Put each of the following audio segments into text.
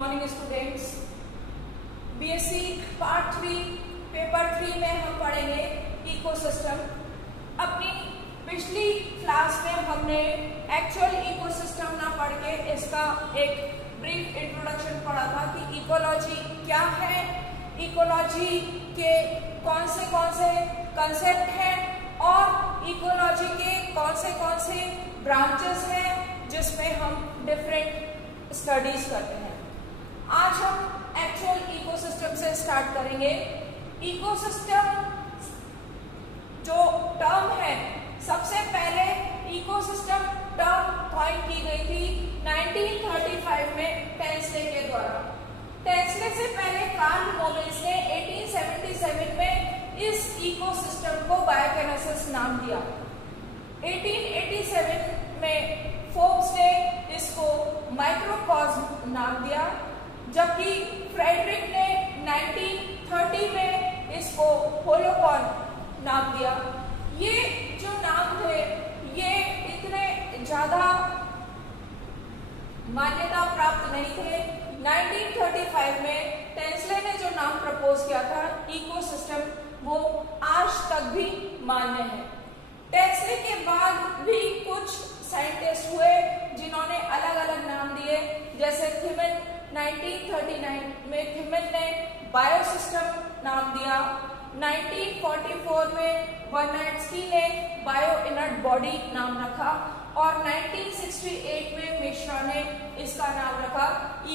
Morning students, BSc part 3 paper 3 में हम पढ़ेंगे इकोसिस्टम। अपनी पिछली क्लास में हमने एक्चुअल इकोसिस्टम ना पढ़ के इसका एक ब्रीफ इंट्रोडक्शन पढ़ा था कि इकोलॉजी क्या है, इकोलॉजी के कौन से कंसेप्ट हैं और इकोलॉजी के कौन से ब्रांचेस हैं जिसमें हम डिफरेंट स्टडीज करते हैं। आज हम एक्चुअल इकोसिस्टम से स्टार्ट करेंगे। इकोसिस्टम जो टर्म है, सबसे पहले इकोसिस्टम टर्म कॉइन की गई थी 1935 में टेंसले के द्वारा। टेंसले से पहले कार्ल मोबिल्स ने 1877 में इस इकोसिस्टम को बायोकिनेसिस नाम दिया। 1887 में फोर्ब्स ने इसको माइक्रोकॉस्म नाम दिया, जबकि फ्रेडरिक ने 1930 में इसको होलोकॉन नाम दिया। ये जो नाम थे ये इतने ज्यादा मान्यता प्राप्त नहीं थे। 1935 में टेंसले ने जो नाम प्रपोज किया था इकोसिस्टम, वो आज तक भी मान्य है। टेंसले के बाद भी कुछ साइंटिस्ट हुए जिन्होंने अलग अलग नाम दिए, जैसे थिमन 1939 में थिमन ने बायोसिस्टम नाम दिया। 1944 में वर्नाड्स्की ने बायो इनर्ट बॉडी नाम रखा और 1968 में मिश्रा ने इसका नाम रखा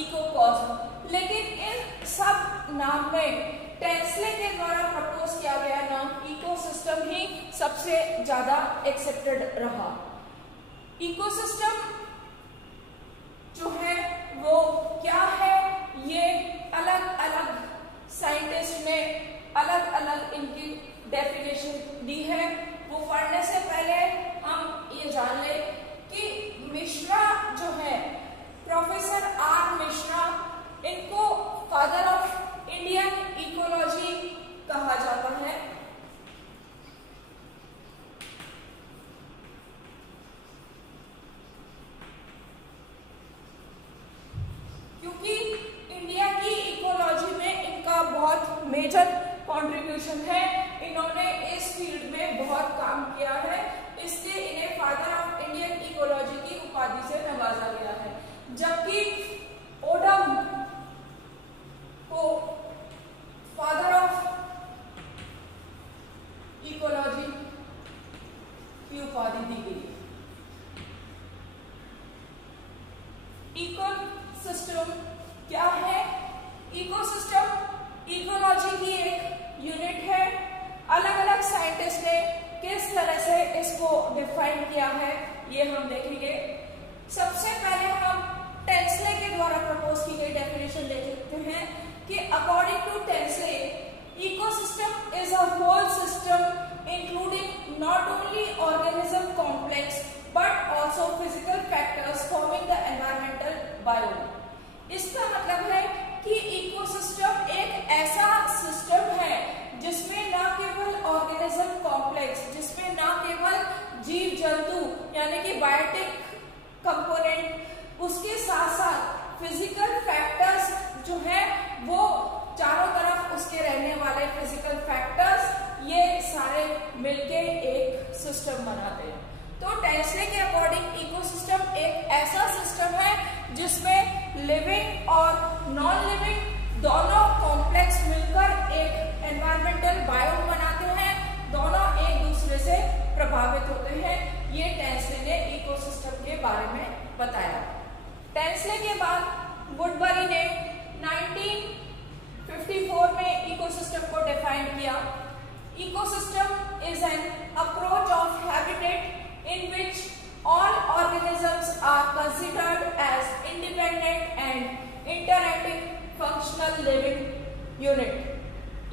इकोकॉस्म। लेकिन इन सब नाम में टेंसले के द्वारा प्रपोज किया गया नाम इकोसिस्टम ही सबसे ज्यादा एक्सेप्टेड रहा। इकोसिस्टम जो है वो क्या है, ये अलग अलग साइंटिस्ट ने अलग अलग इनकी डेफिनेशन दी है। वो पढ़ने से पहले हम ये जान ले कि मिश्रा जो है, प्रोफेसर आर मिश्रा, इनको फादर ऑफ इंडियन इकोलॉजी कहा जाता है। क्योंकि इंडिया की इकोलॉजी में इनका बहुत मेजर कंट्रीब्यूशन है, इन्होंने इस फील्ड में बहुत काम किया है, इसलिए इन्हें फादर ऑफ इंडियन इकोलॉजी की उपाधि से नवाजा गया है। जबकि ओडम को फादर ऑफ इकोलॉजी की उपाधि दी गई। इकोसिस्टम क्या है? इकोसिस्टम इकोलॉजी की एक यूनिट है। अलग अलग साइंटिस्ट ने किस तरह से इसको डिफाइन किया है ये हम देखेंगे। सबसे पहले हम टेंसले के द्वारा प्रपोज की गई डेफिनेशन देख सकते हैं कि according to Tansley, ecosystem is a whole system including not only organism complex but also physical factors forming the environmental biome. इसका मतलब है कि इकोसिस्टम एक ऐसा सिस्टम है जिसमें न केवल ऑर्गेनिज्म कॉम्प्लेक्स, जिसमें न केवल जीव जंतु यानी कि बायोटिक कंपोनेंट, उसके साथ साथ फिजिकल फैक्टर्स जो है वो चारों तरफ उसके रहने वाले फिजिकल फैक्टर्स, ये सारे मिलके एक सिस्टम बनाते हैं। तो टेंसले के अकॉर्डिंग इकोसिस्टम एक ऐसा सिस्टम है जिसमें लिविंग और नॉन लिविंग दोनों कॉम्प्लेक्स मिलकर एक एनवायरमेंटल बायोम बनाते हैं, दोनों एक दूसरे से प्रभावित होते हैं। ये टेंसले ने इकोसिस्टम के बारे में बताया। टेंसले के बाद वुडबरी ने 1954 में इकोसिस्टम को डिफाइन किया। Ecosystem is an approach of habitat in which all organisms are considered as independent and interacting functional living unit।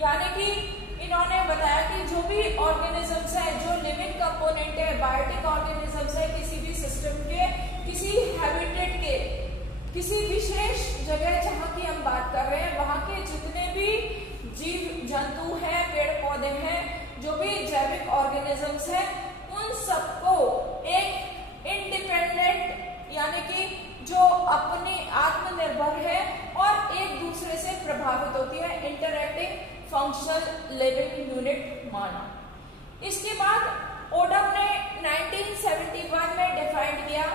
यानी कि इन्होंने बताया कि जो भी ऑर्गेनिजम्स हैं, जो लिविंग कंपोनेंट है, बायोटिक ऑर्गेनिजम्स है, किसी भी सिस्टम के, किसी हैबिटेट के, किसी विशेष जगह जहाँ की हम बात कर रहे हैं, वहाँ के जितने भी जीव जंतु हैं, पेड़ पौधे हैं, जो भी जैविक ऑर्गेनिजम्स हैं, उन सबको एक इंडिपेंडेंट यानी कि जो अपने आत्मनिर्भर है और से प्रभावित होती है, इंटरैक्टिंग फंक्शनल लिविंग यूनिट माना। इसके बाद ओडम ने 1971 में डिफाइन किया,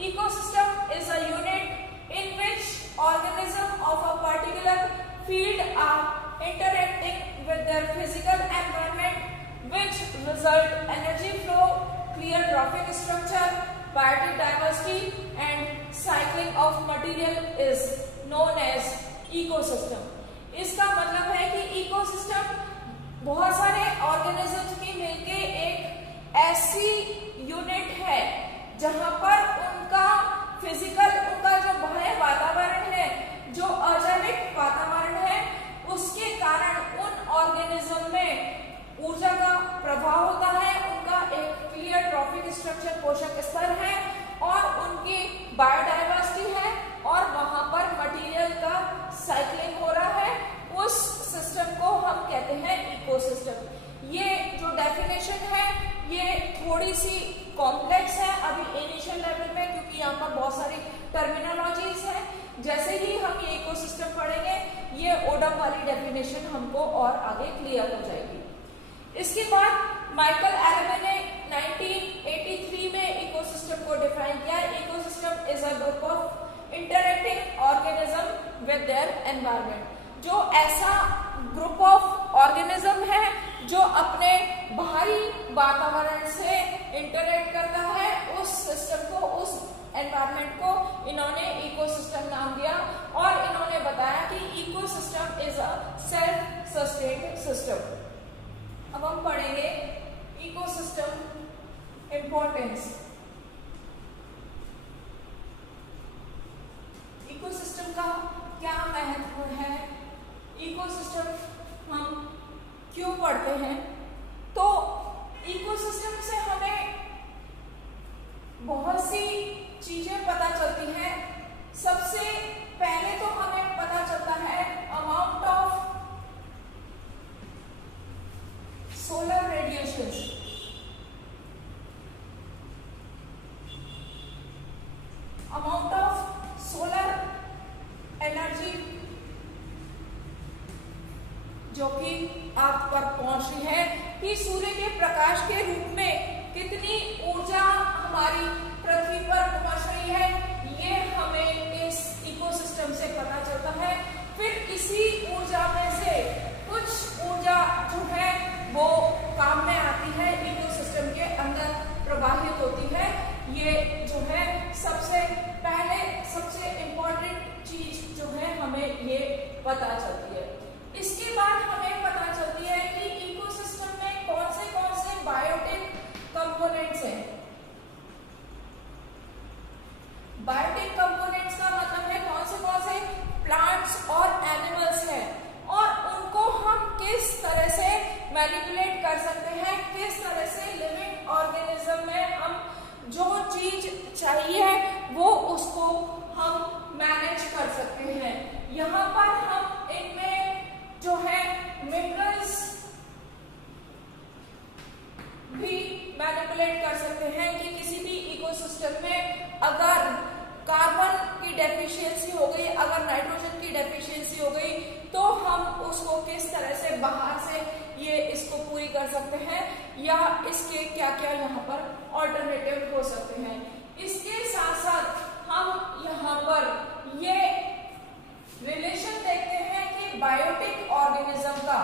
ecosystem is a unit in which organism of a particular field are interacting with their physical environment which result energy flow, clear trophic structure, biotic diversity and cycling of material is known as ecosystem। इसका मतलब है कि ecosystem बहुत सारे organisms की मिलके एक ऐसी यूनिट है जहां पर उनका फिजिकल, उनका जो बाह्य वातावरण है, जो अजैविक वातावरण है, उसके कारण उन ऑर्गेनिज्म में ऊर्जा का प्रभाव होता है, उनका एक क्लियर ट्रॉफिक स्ट्रक्चर, पोषक स्तर है और उनकी बायोडाइवर्सिटी है और वहां पर मटेरियल का साइक्लिंग हो रहा है। उस सिस्टम को हम कहते हैं इकोसिस्टम। ये जो डेफिनेशन है ये थोड़ी सी कॉम्प्लेक्स है अभी इनिशियल लेवल में, क्योंकि यहाँ पर बहुत सारी टर्मिनोलॉजीज है। जैसे ही हम ये इकोसिस्टम पढ़ेंगे ये ओडम वाली डेफिनेशन हमको और आगे क्लियर हो जाएगी। इसके बाद माइकल एरबे ने 1983 में इकोसिस्टम को डिफाइन किया, ecosystem is a group of interacting organism with their environment. जो ऐसा ग्रुप ऑफ ऑर्गेनिज्म है जो अपने बाहरी वातावरण से इंटरैक्ट करता है, उस सिस्टम को, उस एनवायरनमेंट को इन्होंने इकोसिस्टम नाम दिया और इन्होंने बताया कि ecosystem is a self sustained system. अब हम पढ़ेंगे इकोसिस्टम इंपॉर्टेंस। इकोसिस्टम का क्या महत्व है, इकोसिस्टम हम क्यों पढ़ते हैं? तो इकोसिस्टम से हमें बहुत सी चीजें पता चलती हैं। सबसे पहले तो हमें पता चलता है amount of solar radiations. Amount of solar energy जो कि आप पर पहुंच रही है कि सूर्य के प्रकाश के रूप में कितनी ऊर्जा हमारी पृथ्वी पर पहुंच रही है, ये हमें इस इकोसिस्टम से पता चलता है। फिर इसी ऊर्जा में से कुछ ऊर्जा जो है वो काम में आती है, इकोसिस्टम के अंदर प्रवाहित होती है। ये जो है सबसे पहले, सबसे इम्पोर्टेंट चीज जो है हमें ये पता चलती है। इसके बाद हमें पता चलती है कि इकोसिस्टम में कौन से बायोटिक कंपोनेंट्स हैं। बायोटिक कंपोनेंट्स का मतलब है कौन से प्लांट्स और एनिमल्स हैं और उनको हम किस तरह से मैनिपुलेट कर सकते हैं, किस तरह से लिविंग ऑर्गेनिज्म में हम जो चीज चाहिए वो उसको हम मैनेज कर सकते हैं। यहाँ पर हम इनमें जो है मिनरल्स भी मैनिपुलेट कर सकते हैं कि किसी भी इकोसिस्टम में अगर कार्बन की डेफिशिएंसी हो गई, अगर नाइट्रोजन की डेफिशिएंसी हो गई, तो हम उसको किस तरह से बाहर से ये इसको पूरी कर सकते हैं या इसके क्या क्या यहाँ पर ऑल्टरनेटिव हो सकते हैं। इसके साथ साथ हम यहाँ पर ये रिलेशन देखते हैं कि बायोटिक ऑर्गेनिज्म का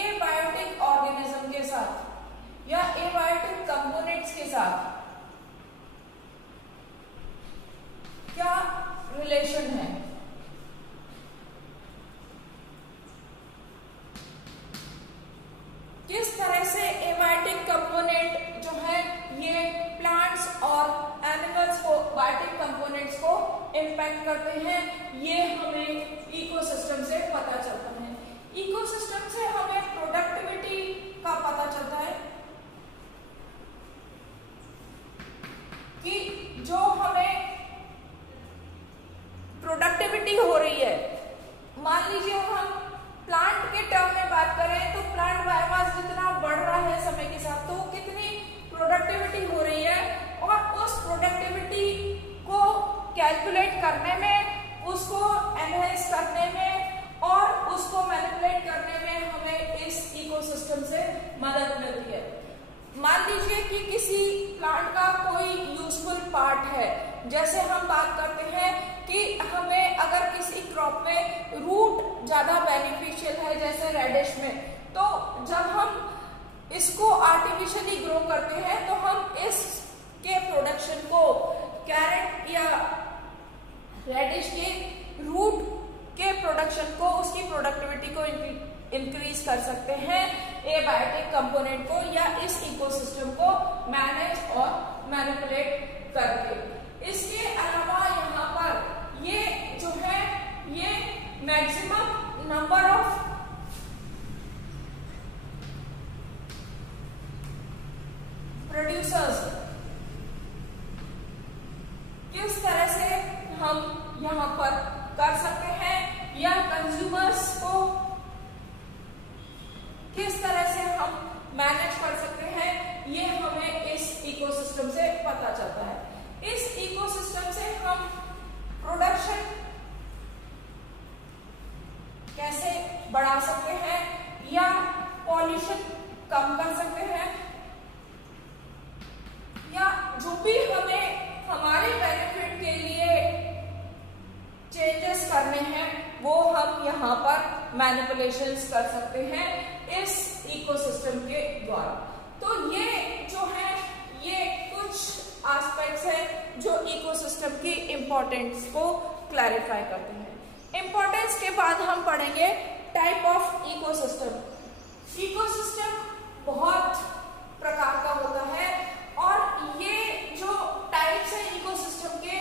एबायोटिक ऑर्गेनिज्म के साथ या एबायोटिक कंपोनेंट्स के साथ क्या रिलेशन है। किस तरह से एबायोटिक कंपोनेंट जो है ये प्लांट्स और एनिमल्स को, बायोटिक कंपोनेंट्स को इम्पैक्ट करते हैं, ये हमें इकोसिस्टम से पता चलता है। इकोसिस्टम से हमें प्रोडक्टिविटी का पता चलता है कि जो हमें प्रोडक्ट ज्यादा बेनिफिशियल है, जैसे रेडिश में। तो जब हम इसको आर्टिफिशियली ग्रो करते हैं तो हम इसके प्रोडक्शन को कैरेट या रेडिश के रूट के प्रोडक्शन को, उसकी प्रोडक्टिविटी को इंक्रीज कर सकते हैं एबायोटिक कंपोनेंट को या इस इकोसिस्टम को मैनेज और मैनिपुलेट करके। इसके अलावा यहाँ पर ये जो है ये मैक्सिमम नंबर ऑफ प्रोड्यूसर्स किस तरह से हम यहाँ पर कर सकते हैं या कंज्यूमर्स को किस तरह से हम मैनेज कर सकते हैं, ये हमें इस इकोसिस्टम से पता चलता है। इस इकोसिस्टम से हम प्रोडक्शन कैसे बढ़ा सकते हैं या पॉल्यूशन कम कर सकते हैं, या जो भी हमें हमारे बेनिफिट के लिए चेंजेस करने हैं वो हम यहाँ पर मैनिपुलेशंस कर सकते हैं इस इकोसिस्टम के द्वारा। तो ये जो है ये कुछ एस्पेक्ट्स हैं जो इकोसिस्टम की इंपॉर्टेंस को क्लैरिफाई करते हैं। इंपॉर्टेंस के बाद हम पढ़ेंगे टाइप ऑफ इकोसिस्टम। इकोसिस्टम बहुत प्रकार का होता है और ये जो टाइप्स है इकोसिस्टम के,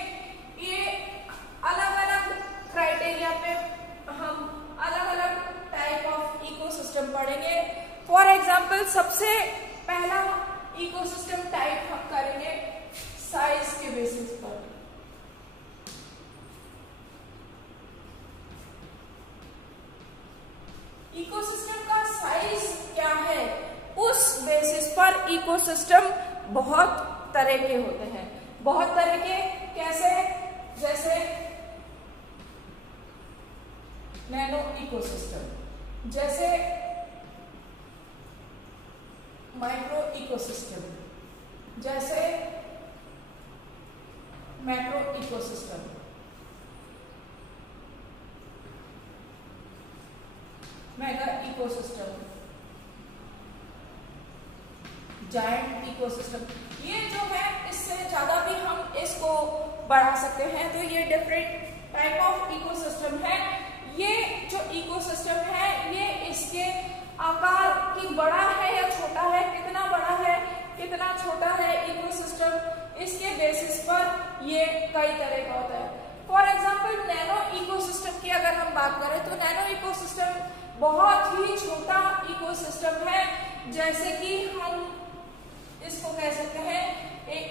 ये अलग अलग क्राइटेरिया पे हम अलग अलग टाइप ऑफ इकोसिस्टम पढ़ेंगे। फॉर एग्जाम्पल सबसे पहला इकोसिस्टम टाइप हम करेंगे साइज के बेसिस पर। इकोसिस्टम का साइज क्या है, उस बेसिस पर इकोसिस्टम बहुत तरह के होते हैं। बहुत तरह के कैसे, जैसे नैनो इकोसिस्टम, जैसे माइक्रो इकोसिस्टम, जैसे macro ecosystem, mega ecosystem, giant ecosystem. ये जो है इससे ज्यादा भी हम इसको बढ़ा सकते हैं। तो ये डिफरेंट टाइप ऑफ इकोसिस्टम है। ये जो इकोसिस्टम है ये इसके आकार की बड़ा है या छोटा है, कितना बड़ा है कितना छोटा है इकोसिस्टम, इसके बेसिस पर ये कई तरह का होता है। फॉर एग्जांपल नैनो इकोसिस्टम की अगर हम बात करें तो नैनो इकोसिस्टम बहुत ही छोटा इकोसिस्टम है। जैसे कि हम इसको कह सकते हैं,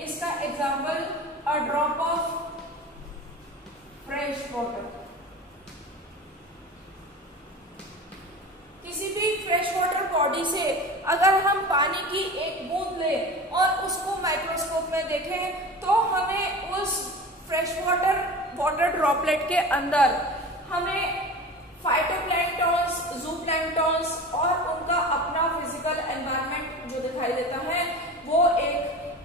इसका example a drop of fresh water. किसी भी फ्रेश वाटर बॉडी से अगर हम पानी की एक बूंद लें और उसको माइक्रोस्कोप में देखें तो हमें उस फ्रेश वाटर ड्रॉपलेट के अंदर हमें फाइटोप्लैंक्टन्स, ज़ूप्लैंक्टन्स और उनका अपना फिजिकल एनवायरनमेंट जो दिखाई देता है वो एक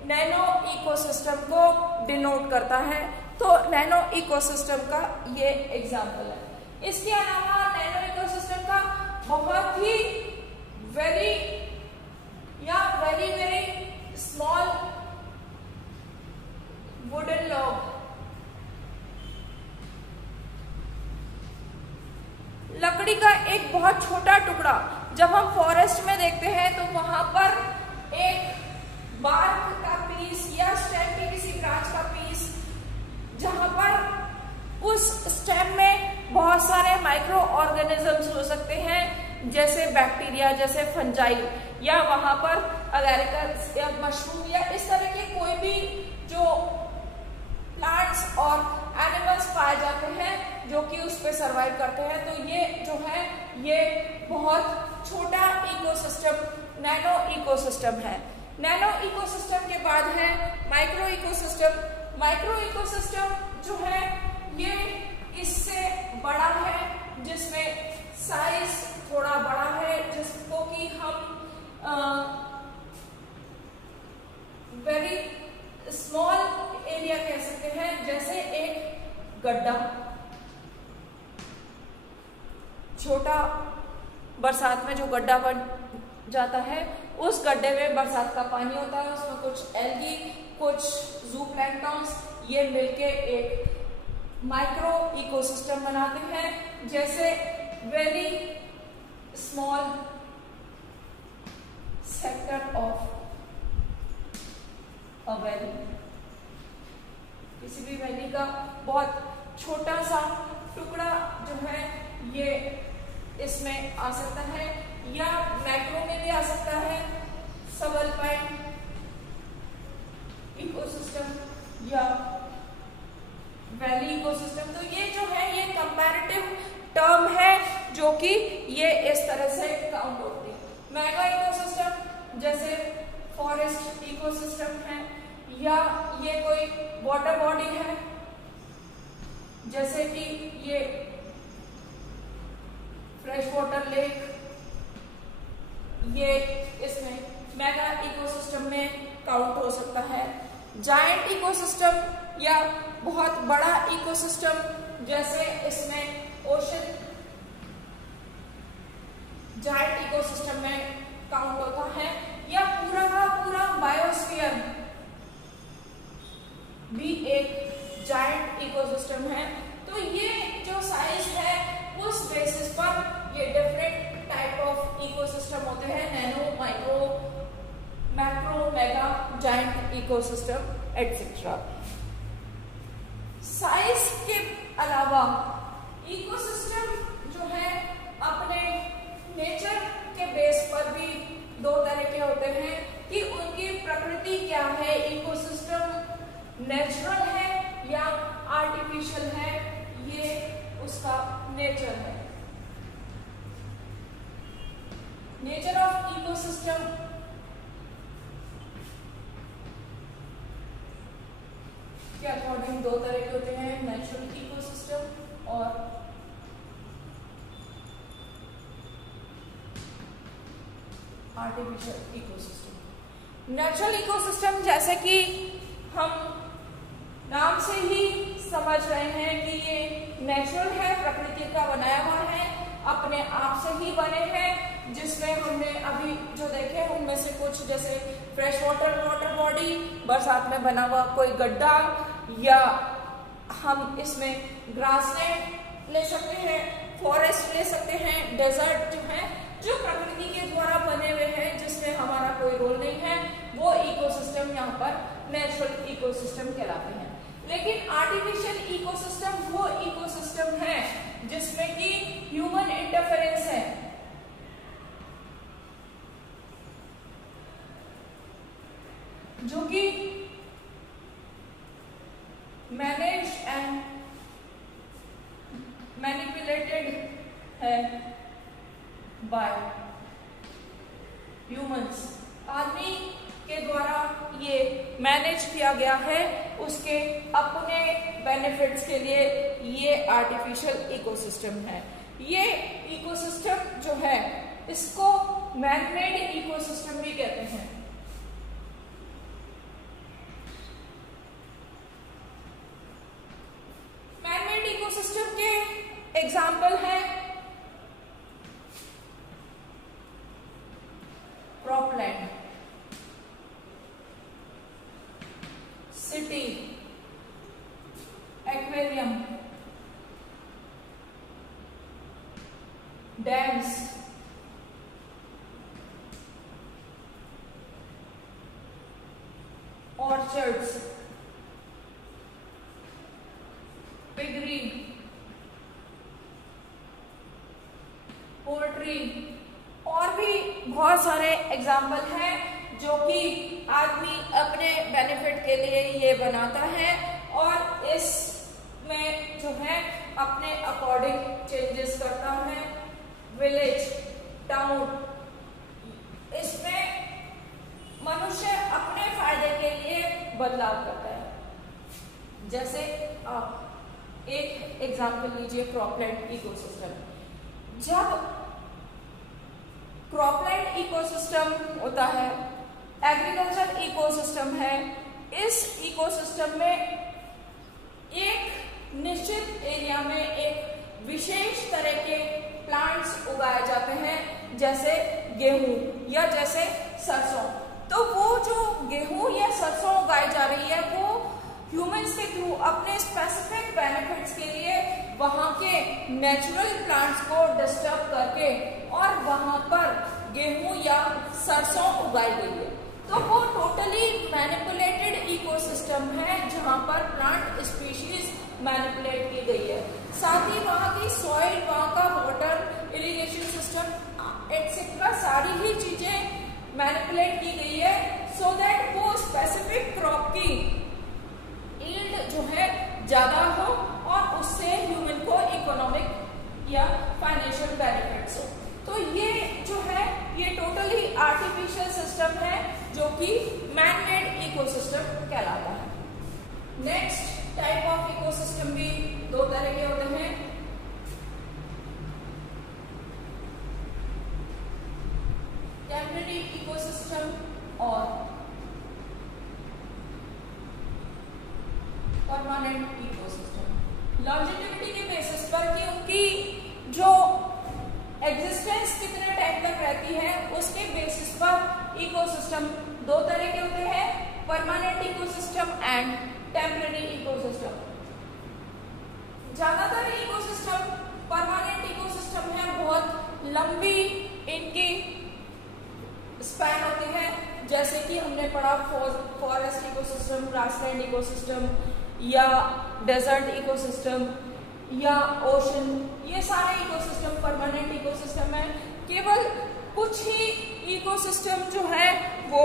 नैनो इकोसिस्टम को डिनोट करता है। तो नैनो इकोसिस्टम का ये एग्जाम्पल है। इसके अलावा नैनो इकोसिस्टम का बहुत ही वेरी स्मॉल वुडन लॉग, लकड़ी का एक बहुत छोटा टुकड़ा जब हम फॉरेस्ट में देखते हैं तो वहां पर एक बार्क का पीस या स्टेम के किसी ब्रांच का पीस, जहां पर उस स्टेम में बहुत सारे माइक्रो ऑर्गेनिजम्स हो सकते हैं, जैसे बैक्टीरिया, जैसे फंजाई, या वहां पर अगैरिकस या मशरूम या इस तरह के कोई भी जो प्लांट्स और एनिमल्स पाए जाते हैं जो कि उस पे सरवाइव करते हैं। तो ये जो है ये बहुत छोटा इकोसिस्टम नैनो इकोसिस्टम है। नैनो इकोसिस्टम के बाद है माइक्रो इकोसिस्टम। माइक्रो इकोसिस्टम जो है ये इससे बड़ा है, जिसमें साइज थोड़ा बड़ा है, जिसको कि हम वेरी स्मॉल एरिया कह सकते हैं, जैसे एक गड्ढा, छोटा बरसात में जो गड्ढा बन जाता है, उस गड्ढे में बरसात का पानी होता है, उसमें कुछ एल्गी, कुछ जू प्लैंक्टन्स, ये मिलके एक माइक्रो इकोसिस्टम बनाते हैं। जैसे very small sector of a valley, किसी भी वैली का बहुत छोटा सा टुकड़ा जो है ये इसमें आ सकता है, या मैक्रो में भी आ सकता है, सबअल्पाइन इकोसिस्टम या वैली इकोसिस्टम। तो ये जो है ये कंपैरेटिव टर्म है जो कि ये इस तरह से काउंट होती है। मेगा इकोसिस्टम जैसे फॉरेस्ट इकोसिस्टम है, या ये कोई वाटर बॉडी है जैसे कि ये फ्रेश वाटर लेक, ये इसमें मेगा इकोसिस्टम में काउंट हो सकता है। जायंट इकोसिस्टम या बहुत बड़ा इकोसिस्टम जैसे इसमें ओशन जायंट इकोसिस्टम में काउंट होता है, या पूरा का पूरा बायोस्फीयर भी एक जायंट इकोसिस्टम है। तो ये जो साइज है उस बेसिस पर ये डिफरेंट टाइप ऑफ इकोसिस्टम होते हैं, nano, micro, macro, mega, giant ecosystem etcetera. Size के अलावा इकोसिस्टम जो है अपने नेचर के बेस पर भी दो तरह के होते हैं कि उनकी प्रकृति क्या है। इकोसिस्टम नेचुरल है या आर्टिफिशियल है, ये उसका नेचर है। नेचर ऑफ इकोसिस्टम के अकॉर्डिंग दो तरह के होते हैं, नेचुरल इकोसिस्टम और आर्टिफिशियल इकोसिस्टम। नेचुरल इकोसिस्टम जैसे कि हम नाम से ही समझ रहे हैं कि ये नेचुरल है, प्रकृति का बनाया हुआ है, अपने आप से ही बने हैं, जिसमें हमने अभी जो देखे उनमें से कुछ जैसे फ्रेश वाटर बॉडी, बरसात में बना हुआ कोई गड्ढा, या हम इसमें ग्रासलैंड ले सकते हैं, फॉरेस्ट ले सकते हैं, डेजर्ट जो है जो प्रकृति के द्वारा बने हुए हैं जिसमें हमारा कोई रोल नहीं है, वो इकोसिस्टम यहाँ पर नेचुरल इकोसिस्टम कहलाते हैं। लेकिन आर्टिफिशियल इकोसिस्टम वो इकोसिस्टम है जिसमें कि ह्यूमन इंटरफेरेंस है, जो कि मैनेज एंड मैनिपुलेटेड है बाय ह्यूमंस। आदमी के द्वारा ये मैनेज किया गया है उसके अपने बेनिफिट्स के लिए, ये आर्टिफिशियल इकोसिस्टम है। ये इकोसिस्टम जो है इसको मैनमेड इकोसिस्टम भी कहते हैं। मैनमेड इकोसिस्टम के एग्जाम्पल है cropland, city, aquarium, dams, orchards, piggery, poultry, और भी बहुत सारे एग्जाम्पल हैं जो कि आदमी अपने बेनिफिट के लिए ये बनाता है और इसमें जो है अपने अकॉर्डिंग चेंजेस करता है। विलेज, टाउन, इसमें मनुष्य अपने फायदे के लिए बदलाव करता है। जैसे आप एक एग्जाम्पल लीजिए क्रॉपलैंड इकोसिस्टम। जब क्रॉपलैंड इकोसिस्टम होता है, एग्रीकल्चर इकोसिस्टम है, इस इकोसिस्टम में एक निश्चित एरिया में एक विशेष तरह के प्लांट प्लांट्स उगाए जाते हैं, जैसे गेहूं या जैसे सरसों। तो वो जो गेहूं या सरसों उगाई जा रही है वो ह्यूमंस के थ्रू अपने स्पेसिफिक बेनिफिट्स के लिए वहां के नेचुरल प्लांट्स को डिस्टर्ब करके और वहां पर गेहूं या सरसों उगाई गई है। तो वो टोटली मैनिपुलेटेड इकोसिस्टम है जहां पर प्लांट स्पीशीज मैनिपुलेट की गई है। साथ ही वहां की सॉइल, वहां का वाटर, इरिगेशन सिस्टम एटसेट्रा सारी ही चीजें मैनिपुलेट की गई है सो दैट वो स्पेसिफिक क्रॉप की यील्ड जो है ज्यादा हो और उससे ह्यूमन को इकोनॉमिक या फाइनेंशियल बेनिफिट्स हो। तो ये जो है ये टोटली आर्टिफिशियल सिस्टम है जो कि मैन मेड इकोसिस्टम कहलाता है। नेक्स्ट टाइप ऑफ इकोसिस्टम भी दो तरह के होते हैं। टेम्परेरी इकोसिस्टम और परमानेंट इकोसिस्टम। लॉन्जेटिविटी के बेसिस पर कि उनकी जो एग्जिस्टेंस कितने टाइम तक रहती है उसके बेसिस पर इकोसिस्टम दो तरह के होते हैं, permanent ecosystem and temporary ecosystem. ज्यादातर इकोसिस्टम परमानेंट इकोसिस्टम है, बहुत लंबी इनकी स्पैन होती है, जैसे कि हमने पढ़ा फॉरेस्ट इकोसिस्टम, ग्रासलैंड इकोसिस्टम या डेजर्ट इकोसिस्टम या ओशन, ये सारे इकोसिस्टम परमानेंट इकोसिस्टम है। केवल कुछ ही इकोसिस्टम जो है वो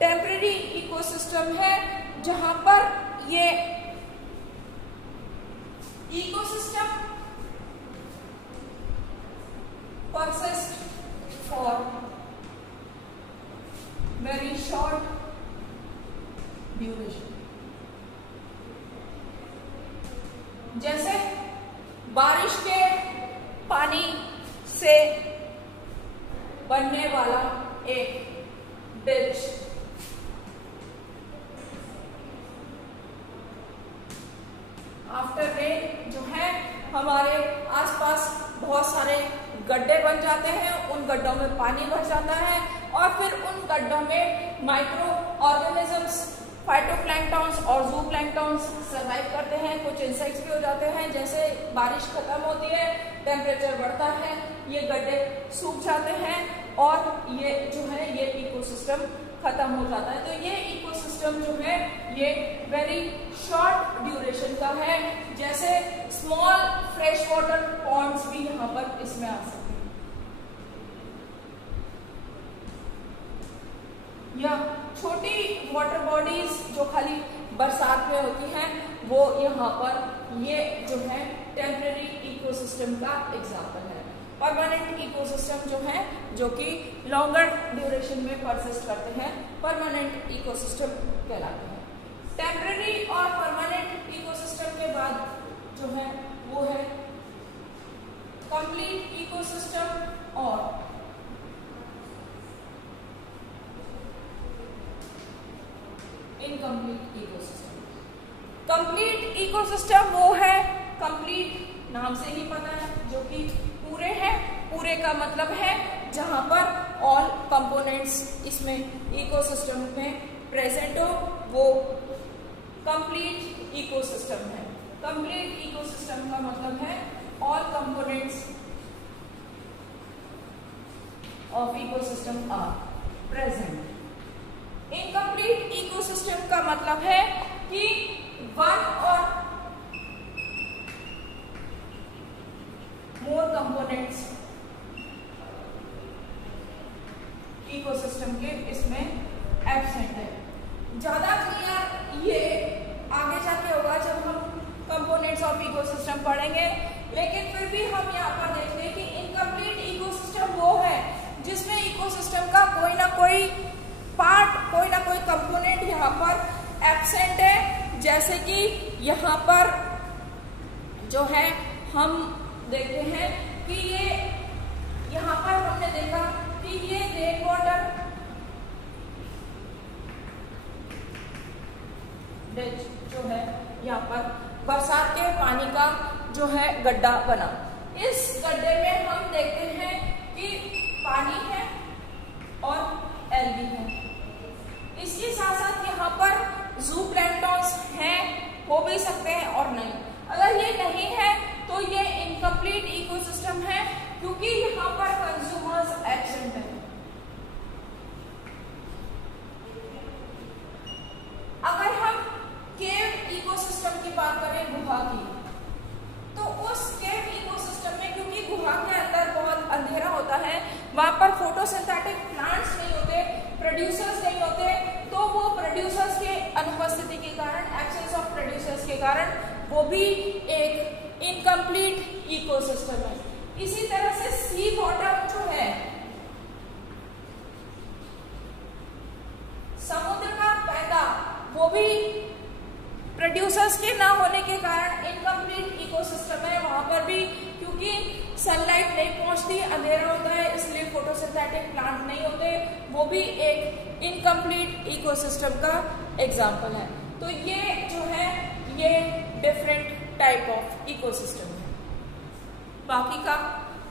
टेम्परेरी इकोसिस्टम है जहां पर ये ecosystem persist for very short duration. जैसे बारिश के पानी से बनने वाला एक डिच, आफ्टर रेन जो है हमारे आसपास बहुत सारे गड्ढे बन जाते हैं, उन गड्ढों में पानी भर जाता है और फिर उन गड्ढों में माइक्रो ऑर्गेनिजम्स, फाइटोप्लैंक्टन्स और जूप्लैंक्टन्स सर्वाइव करते हैं। कुछ इंसेक्ट्स भी हो जाते हैं। जैसे बारिश खत्म होती है, टेम्परेचर बढ़ता है, ये गड्ढे सूख जाते हैं और ये जो है ये इकोसिस्टम खत्म हो जाता है। तो ये इकोसिस्टम जो है ये वेरी शॉर्ट ड्यूरेशन का है। जैसे स्मॉल फ्रेश वाटर पॉन्ड्स भी यहाँ पर इसमें आ सकते हैं या छोटी वाटर बॉडीज जो खाली बरसात में होती हैं वो यहाँ पर ये जो है टेम्परेरी इकोसिस्टम का एग्जाम्पल है। परमानेंट इकोसिस्टम जो है जो कि लॉन्गर ड्यूरेशन में परसिस्ट करते हैं परमानेंट इकोसिस्टम कहलाते हैं। टेम्परेरी और परमानेंट इकोसिस्टम के बाद जो है वो है कंप्लीट इकोसिस्टम और इनकम्प्लीट इकोसिस्टम। कंप्लीट इकोसिस्टम वो है, कंप्लीट नाम से ही पता है, जो कि पूरे है। पूरे का मतलब है जहां पर ऑल कंपोनेंट्स इसमें इकोसिस्टम में प्रेजेंट हो, वो कंप्लीट इकोसिस्टम है। कंप्लीट इकोसिस्टम का मतलब है all components of ecosystem are present. Incomplete ecosystem का मतलब है कि वन और मोर कंपोनेंट्स इकोसिस्टम के इसमें एब्सेंट है। ज्यादा क्लियर ये आगे जाके होगा जब हम कंपोनेंट्स ऑफ इकोसिस्टम पढ़ेंगे, लेकिन फिर भी हम यहाँ पर देखते हैं कि इनकम्प्लीट इकोसिस्टम वो है जिसमें इकोसिस्टम का कोई ना कोई पार्ट, कोई ना कोई कंपोनेंट यहाँ पर एब्सेंट है। जैसे कि यहाँ पर जो है हम देखते हैं कि ये यहाँ पर हमने देखा कि ये रेन वाटर डिच जो है यहाँ पर बरसात के पानी का जो है गड्ढा बना। इस गड्ढे में हम देखते हैं कि पानी है और एल्गी है। इसके साथ साथ यहाँ पर जूप्लैंक्टन्स हैं, हो भी सकते हैं और नहीं। अगर ये नहीं है तो ये इनकम्प्लीट इकोसिस्टम है, क्योंकि यहाँ पर कंज्यूमर्स एब्सेंट है। अगर हम केव इकोसिस्टम की बात करें, गुहा की, तो उस केव इकोसिस्टम में क्योंकि गुहा के अंदर बहुत अंधेरा होता है, वहां पर फोटोसिंथेटिक प्लांट्स नहीं होते, प्रोड्यूसर्स नहीं होते, तो वो प्रोड्यूसर्स के अनुपस्थिति के कारण, एब्सेंस ऑफ प्रोड्यूसर्स के कारण, वो भी एक इनकम्प्लीट इकोसिस्टम है। इसी तरह से सी बॉटम जो है, समुद्र का पैदा, वो भी प्रोड्यूसर्स के ना होने के कारण इनकम्प्लीट इकोसिस्टम है। वहां पर भी क्योंकि सनलाइट नहीं पहुंचती, अंधेरा होता है, इसलिए फोटोसिंथेटिक प्लांट नहीं होते, वो भी एक इनकम्प्लीट इकोसिस्टम का एग्जाम्पल है। तो ये जो है ये डिफरेंट टाइप ऑफ इकोसिस्टम है। बाकी का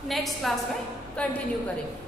नेक्स्ट क्लास में कंटिन्यू करेंगे।